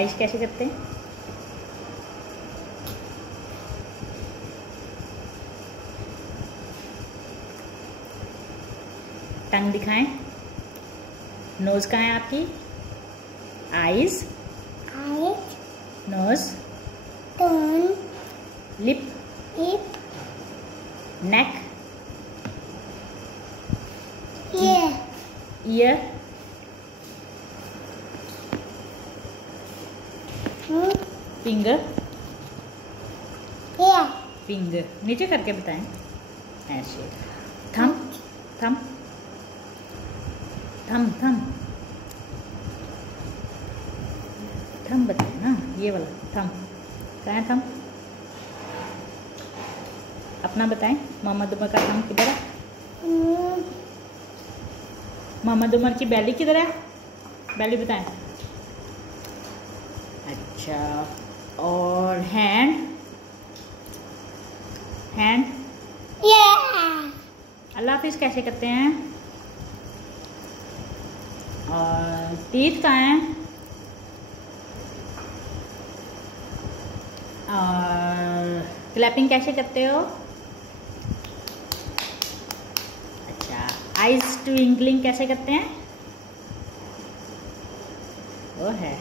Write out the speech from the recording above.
Eyes कैसे करते हैं? टंग दिखाएं। नोज कहाँ है आपकी? आइज, नोज, लिप, नेक, ईयर, फिंगर, फिंगर नीचे करके बताएं। ऐसे थम, थम, थम, थम, थम बताएं ना, ये वाला थम। कहाँ है थम? अपना बताएं। मोहम्मद उमर का थम किधर है? मोहम्मद उमर की बैली किधर है? बैली बताएं। अच्छा, और हैंड, हैंड, अल्लाह हाफिज़ कैसे करते हैं? और टीथ कहाँ हैं? और क्लैपिंग कैसे करते हो? अच्छा, आइज ट्विंकलिंग कैसे करते हैं? वो है